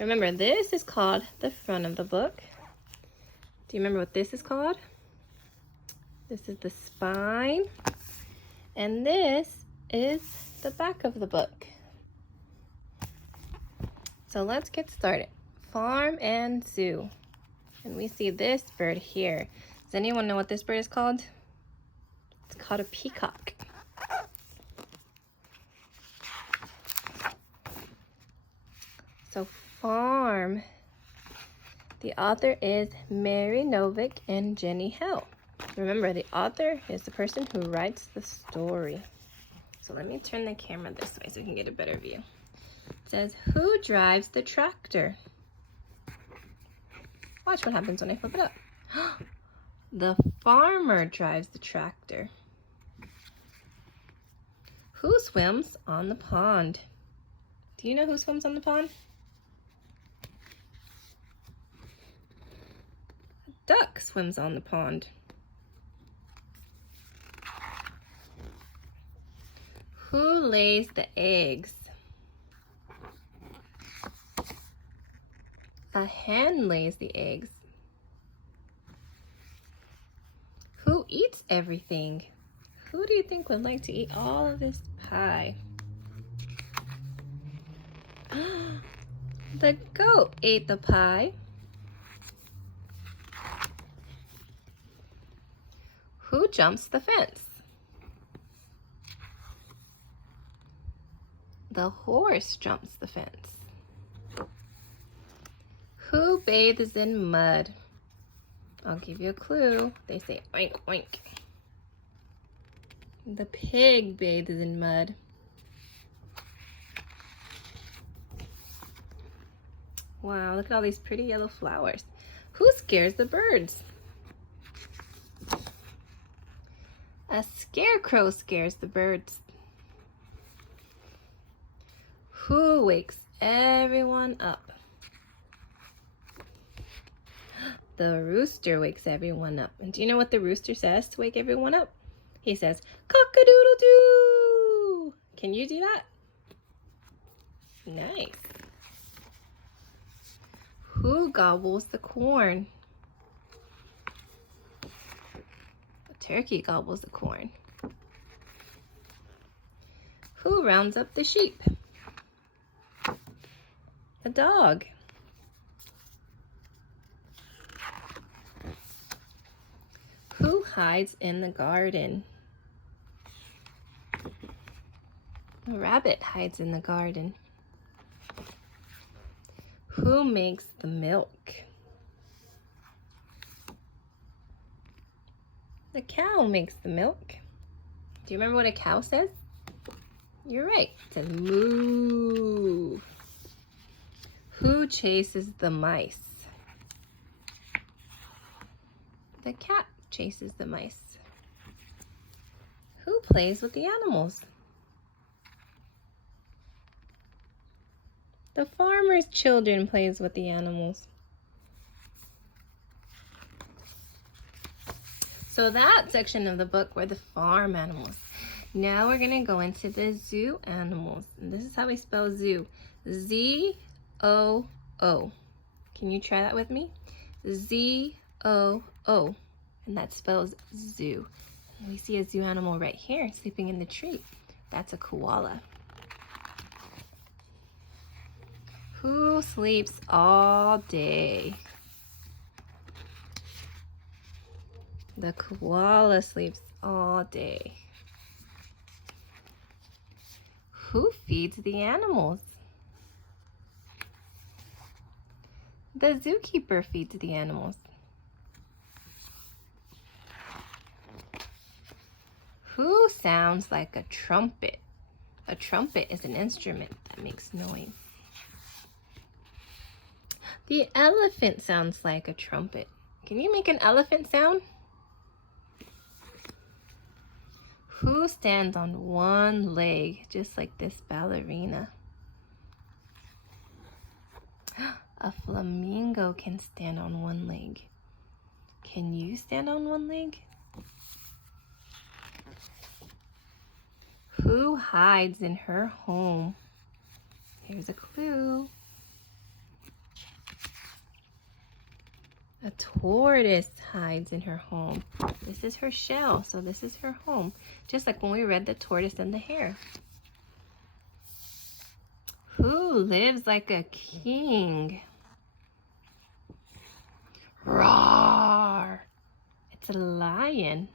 Remember, this is called the front of the book. Do you remember what this is called? This is the spine. And this is the back of the book. So let's get started. Farm and zoo. And we see this bird here. Does anyone know what this bird is called? It's called a peacock. So farm. The author is Mary Novick and Jenny Hill. Remember, the author is the person who writes the story. So let me turn the camera this way so we can get a better view. It says, who drives the tractor? Watch what happens when I flip it up. The farmer drives the tractor. Who swims on the pond? Do you know who swims on the pond? A duck swims on the pond. Who lays the eggs? A hen lays the eggs. Who eats everything? Who do you think would like to eat all of this pie? The goat ate the pie. Who jumps the fence? The horse jumps the fence. Who bathes in mud? I'll give you a clue. They say oink, oink. The pig bathes in mud. Wow, look at all these pretty yellow flowers. Who scares the birds? A scarecrow scares the birds. Who wakes everyone up? The rooster wakes everyone up. And do you know what the rooster says to wake everyone up? He says, cock-a-doodle-doo! Can you do that? Nice. Who gobbles the corn? The turkey gobbles the corn. Who rounds up the sheep? The dog. Who hides in the garden? A rabbit hides in the garden. Who makes the milk? The cow makes the milk. Do you remember what a cow says? You're right. It says moo. Who chases the mice? The cat chases the mice. Who plays with the animals? The farmer's children plays with the animals. So that section of the book were the farm animals. Now we're going to go into the zoo animals. And this is how we spell zoo. Z-O-O. Can you try that with me? Z-O-O. And that spells zoo. And we see a zoo animal right here sleeping in the tree. That's a koala. Who sleeps all day? The koala sleeps all day. Who feeds the animals? The zookeeper feeds the animals. Who sounds like a trumpet? A trumpet is an instrument that makes noise. The elephant sounds like a trumpet. Can you make an elephant sound? Who stands on one leg, just like this ballerina? A flamingo can stand on one leg. Can you stand on one leg? Who hides in her home? Here's a clue. tortoise hides in her home. This is her shell, so this is her home. Just like when we read the tortoise and the hare. Who lives like a king? Roar! It's a lion.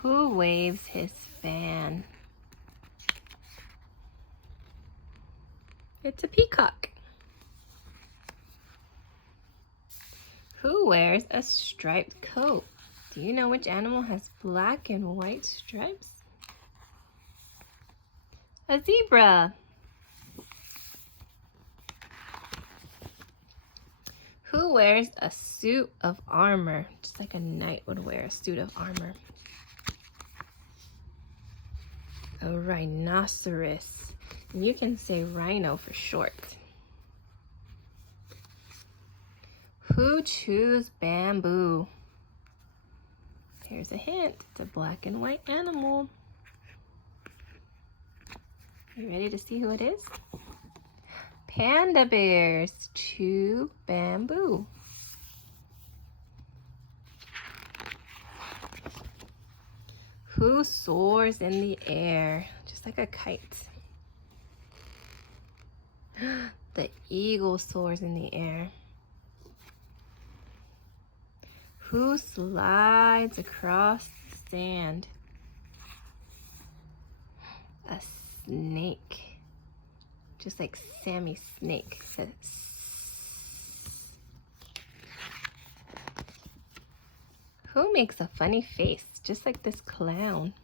Who waves his fan? It's a peacock. Who wears a striped coat? Do you know which animal has black and white stripes? A zebra. Who wears a suit of armor? Just like a knight would wear a suit of armor. A rhinoceros. You can say rhino for short. Who chews bamboo? Here's a hint. It's a black and white animal. You ready to see who it is? Panda bears chew bamboo. Who soars in the air? Just like a kite. The eagle soars in the air. Who slides across the sand? A snake. Just like Sammy Snake says. Who makes a funny face? Just like this clown.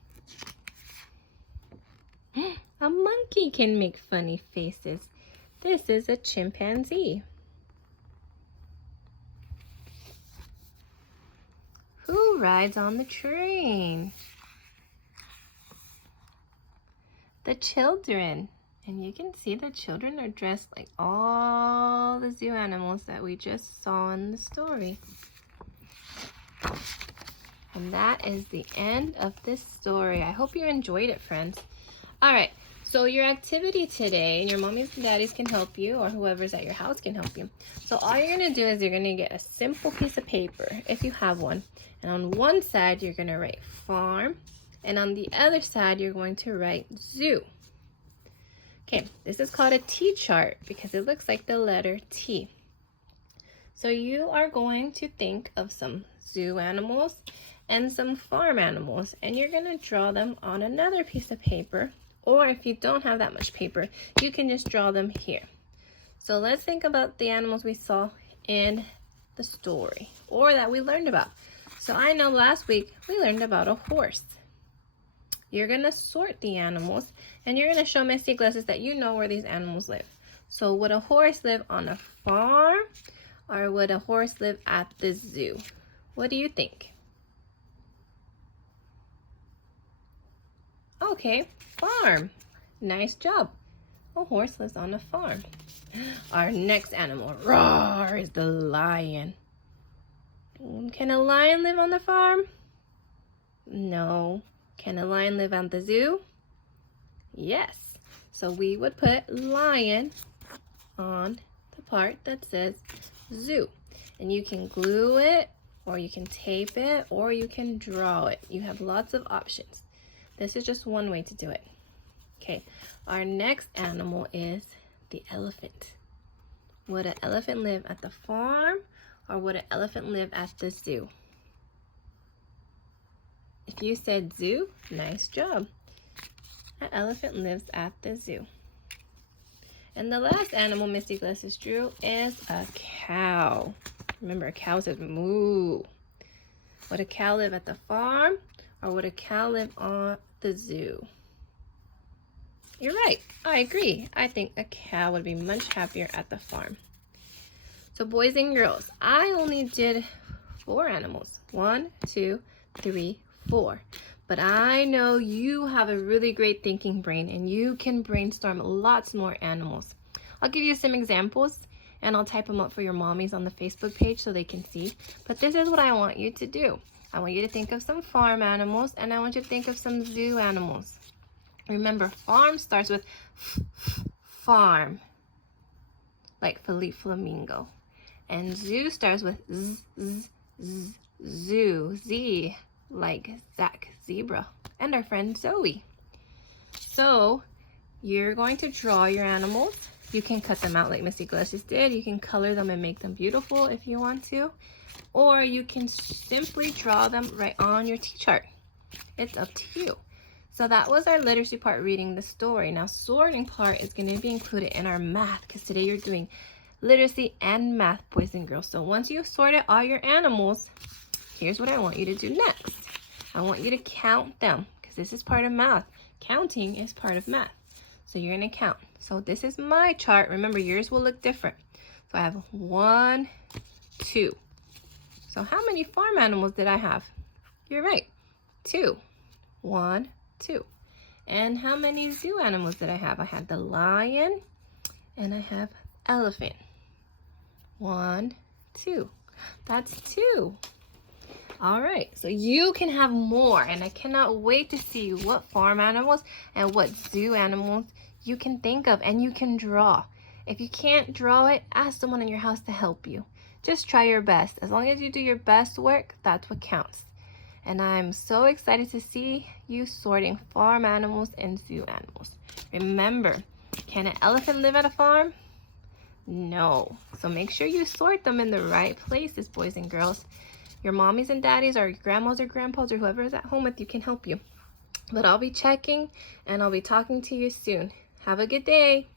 A monkey can make funny faces. This is a chimpanzee. Who rides on the train? The children. And you can see the children are dressed like all the zoo animals that we just saw in the story. And that is the end of this story. I hope you enjoyed it, friends. All right, so your activity today, and your mommies and daddies can help you, or whoever's at your house can help you. So all you're gonna do is you're gonna get a simple piece of paper, if you have one. And on one side, you're gonna write farm. And on the other side, you're going to write zoo. Okay, this is called a T chart because it looks like the letter T. So you are going to think of some zoo animals and some farm animals, and you're gonna draw them on another piece of paper, or if you don't have that much paper, you can just draw them here. So let's think about the animals we saw in the story, or that we learned about. So I know last week we learned about a horse. You're gonna sort the animals, and you're gonna show Missy Glasses that you know where these animals live. So would a horse live on a farm, or would a horse live at the zoo? What do you think? Okay, farm. Nice job. A horse lives on a farm. Our next animal, roar, is the lion. Can a lion live on the farm? No. Can a lion live on the zoo? Yes. So we would put lion on the part that says zoo. And you can glue it, or you can tape it, or you can draw it. You have lots of options. This is just one way to do it. Okay, our next animal is the elephant. Would an elephant live at the farm, or would an elephant live at the zoo? If you said zoo, nice job. An elephant lives at the zoo. And the last animal Missy Glasses drew is a cow. Remember, a cow says moo. Would a cow live at the farm, or would a cow live on the zoo? You're right. I agree. I think a cow would be much happier at the farm. So boys and girls, I only did 4 animals. 1, 2, 3, 4. But I know you have a really great thinking brain, and you can brainstorm lots more animals. I'll give you some examples, and I'll type them up for your mommies on the Facebook page so they can see. But this is what I want you to do. I want you to think of some farm animals, and I want you to think of some zoo animals. Remember, farm starts with farm. like Philippe Flamingo. And zoo starts with Z, Z, Z, zoo, Z, like Zach, zebra. And our friend Zoe. So you're going to draw your animals. You can cut them out like Miss Iglesias did. You can color them and make them beautiful if you want to. Or you can simply draw them right on your T-chart. It's up to you. So that was our literacy part, reading the story. Now sorting part is going to be included in our math, because today you're doing literacy and math, boys and girls. So once you've sorted all your animals, here's what I want you to do next. I want you to count them, because this is part of math. Counting is part of math. So you're going to count. So this is my chart. Remember, yours will look different. So I have 1, 2. So how many farm animals did I have? You're right, 2. 1, 2. And how many zoo animals did I have? I have the lion and I have elephant. 1, 2. That's 2. All right, so you can have more, and I cannot wait to see what farm animals and what zoo animals you can think of and you can draw. If you can't draw it, ask someone in your house to help you. Just try your best. As long as you do your best work, that's what counts. And I'm so excited to see you sorting farm animals and zoo animals. Remember, can an elephant live at a farm? No. So make sure you sort them in the right places, boys and girls. Your mommies and daddies or your grandmas or grandpas or whoever is at home with you can help you. But I'll be checking and I'll be talking to you soon. Have a good day.